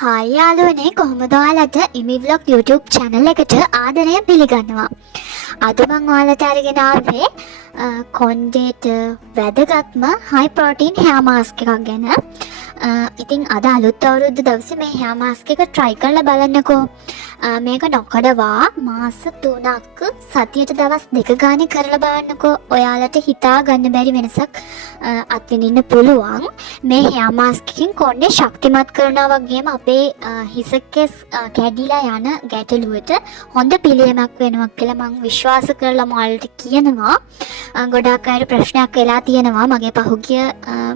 Hi යාළුවනේ කොහොමද ඔයාලට ඉමි vlog YouTube channel එකට ආදරය පිළිගන්නවා. අද මම ඔයාලට අරගෙන ආවේ කොන්ඩේට වැදගත්ම high protein hair mask එකක් ගැන. ඉතින් අද අලුත් අවුරුද්ද දවසේ මේ hair mask එක try කරලා බලන්නකෝ. මේක නොකඩවා මාස 3ක් සතියට දවස් 2 ගානේ කරලා බලන්නකෝ. ඔයාලට හිතා ගන්න බැරි වෙනසක් අත්විඳින්න පුළුවන්. මේ hair mask එකකින් කොණ්ඩේ ශක්තිමත් කරනවා වගේම අපේ හිසකෙස් කැඩිලා යන ගැටලුවට හොඳ පිළියමක් වෙනවා කියලා මම විශ්වාස කරලා ඔයාලට කියනවා. ගොඩාක් අයට ප්‍රශ්නයක් වෙලා තියෙනවා මගේ පහුගිය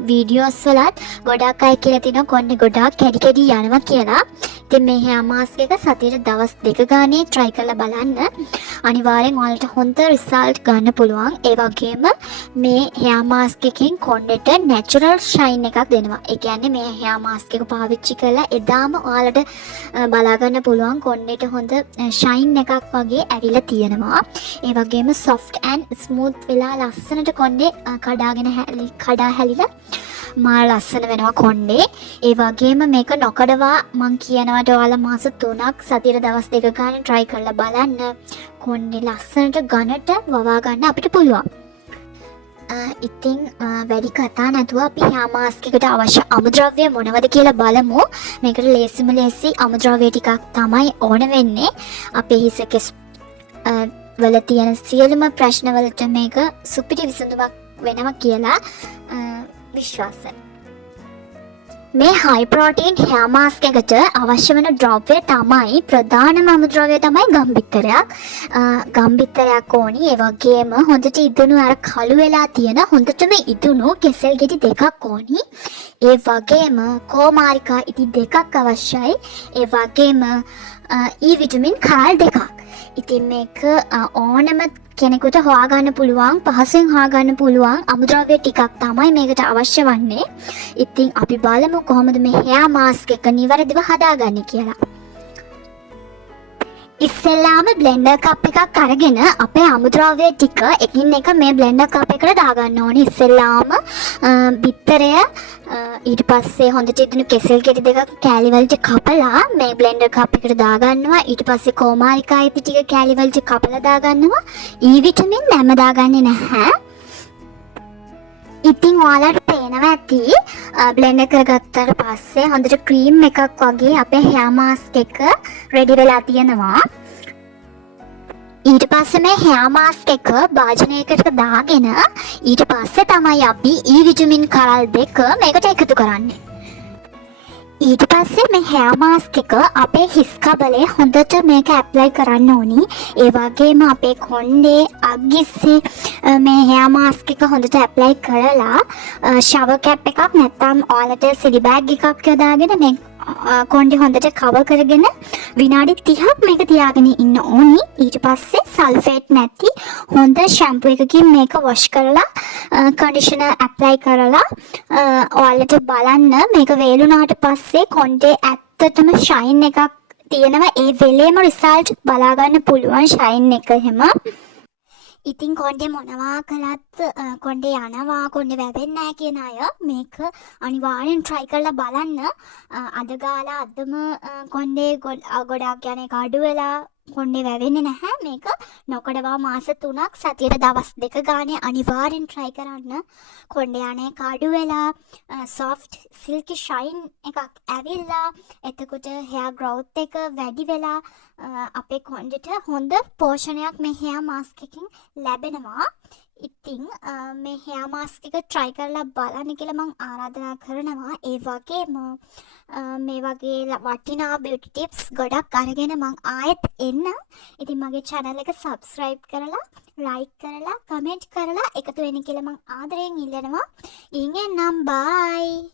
වීඩියෝස් වලත් ගොඩාක් අය කියලා තිනවා කොණ්ඩේ ගොඩාක් කැඩි කැඩි යනවා කියලා. ඉතින් මේ hair mask එක සතියට දවස් 2 ගානේ try කරලා බලන්න. අනිවාර්යෙන් ඔයාලට හොඳ result ගන්න පුළුවන්. ඒ වගේම මේ hair mask එකෙන් කොණ්ඩේට natural shine එකක් දෙනවා. ඒ කියන්නේ මේ hair mask එක පාවිච්චි කරලා එදාම ඔයාලට බලා ගන්න පුළුවන් කොණ්ඩේට හොඳ shine එකක් වගේ ඇවිල්ලා තියෙනවා. ඒ වගේම soft and smooth වෙලා ලස්සනට කොණ්ඩේ කඩා හැලිලා මා ලස්සන වෙනවා කොණ්ඩේ. ඒ වගේම මේක නොකඩවා මං කියනවාට ඔයාලා මාස 3ක් සතියට දවස් 2 ගානේ try කරලා බලන්න. කොණ්ඩේ ලස්සනට ඝනට වවා ගන්න අපිට පුළුවන්. ඉතින් වැඩි කතා නැතුව අපි hair mask එකට අවශ්‍ය අමුද්‍රව්‍ය මොනවද කියලා බලමු. මේකට ලේසිම ලේසි අමුද්‍රව්‍ය ටිකක් තමයි ඕන වෙන්නේ. අපේ හිසකෙස් වල තියෙන සියලුම ප්‍රශ්න වලට මේක සුපිරි විසඳුමක් වෙනවා කියලා විශ්වාසයි. මේ high protein hair mask එකට අවශ්‍ය වෙන ද්‍රව්‍ය තමයි ප්‍රධානම අමුද්‍රව්‍ය තමයි ගම්බිත්තරයක්. ගම්බිත්තරයක් ඕනි. ඒ වගේම හොඳට ඉදුණු අර කළු වෙලා තියෙන හොඳටම ඉදුණු කෙසෙල් ගෙඩි දෙකක් ඕනි. ඒ වගේම කෝමාරිකා ඉදි දෙකක් අවශ්‍යයි. ඒ වගේම E විටමින් කාල් දෙකක්. ඉතින් මේක ඕනම කෙනෙකුට හොයාගන්න පුළුවන්, පහසුවෙන් හොයාගන්න පුළුවන් අමුද්‍රව්‍ය ටිකක් තමයි මේකට අවශ්‍ය වන්නේ. ඉතින් අපි බලමු කොහොමද මේ hair mask එක නිවැරදිව හදාගන්නේ කියලා. ඉස්සෙල්ලාම බ්ලෙන්ඩර් කප් එකක් අරගෙන අපේ අමුද්‍රව්‍ය ටික එකින් එක මේ බ්ලෙන්ඩර් කප් එකට දාගන්න ඕනේ. ඉස්සෙල්ලාම බිත්තරය ඊට පස්සේ හොඳට ඉදුණු කෙසෙල් ගෙඩි දෙකක් කෑලි වලට කපලා මේ බ්ලෙන්ඩර් කප් එකට දාගන්නවා. ඊට පස්සේ කෝමාරිකා ඉදි ටික කෑලි වලට කපලා දාගන්නවා. E විටමින් නැම දාගන්නේ නැහැ. ඉතින් ඔයාලට පේනවා ඇති බ්ලෙන්ඩ් කරගත්තාට පස්සේ හොඳට ක්‍රීම් එකක් වගේ අපේ hair mask එක රෙඩි වෙලා තියෙනවා. ඊට පස්සේ මේ hair mask එක භාජනයකට දාගෙන ඊට පස්සේ තමයි අපි E විටමින් කරල් දෙක මේකට එකතු කරන්නේ. ඊට පස්සේ මේ hair mask එක අපේ හිස් කබලේ හොඳට මේක ඇප්ලයි කරන්න ඕනි. ඒ වගේම අපේ කොණ්ඩේ අග්ගිස්සේ මේ hair mask එක හොඳට ඇප්ලයි කරලා shower cap එකක් නැත්නම් ඔයාලට සිලි බෑග් එකක් යොදාගෙන මේ කොණ්ඩේ හොඳට කවර් කරගෙන විනාඩි 30ක් මේක තියාගෙන ඉන්න ඕනි. ඊට පස්සේ සල්ෆේට් නැති හොඳ ෂැම්පූ එකකින් මේක වොෂ් කරලා කන්ඩිෂනර් ඇප්ලයි කරලා ඔයාලට බලන්න මේක වේලුණාට පස්සේ කොණ්ඩේ ඇත්තටම ෂයින් එකක් තියෙනවා. ඒ වෙලේම රිසල්ට් බලා ගන්න පුළුවන් ෂයින් එක එහෙම. ඉතින් කොණ්ඩේ මොනවා කළත් කොණ්ඩේ යනවා, කොණ්ඩේ වැවෙන්නේ නැහැ කියන අය මේක අනිවාර්යෙන් try කරලා බලන්න. අද ගාලා අදම කොණ්ඩේ ගොඩාක් යන එක අඩු වෙලා කොණ්ඩේ වැවෙන්නේ නැහැ. මේක නොකඩවා මාස 3ක් සතියට දවස් 2 ගානේ අනිවාර්යෙන් try කරන්න. කොණ්ඩේ යන එක අඩු වෙලා soft silky shine එකක් ඇවිල්ලා එතකොට hair growth එක වැඩි වෙලා අපේ කොණ්ඩේට හොඳ පෝෂණයක් මේ hair mask එකකින් ලැබෙනවා. ඉතින් මේ hair mask එක try කරලා බලන්න කියලා මම ආරාධනා කරනවා. ඒ වගේම මේ වගේ වටිනා beauty tips ගොඩක් අරගෙන මම ආයෙත් එන්න. ඉතින් මගේ channel එක subscribe කරලා, like කරලා, comment කරලා එකතු වෙන්න කියලා මම ආදරයෙන් ඉල්ලනවා. ඉන්නේ නම් bye.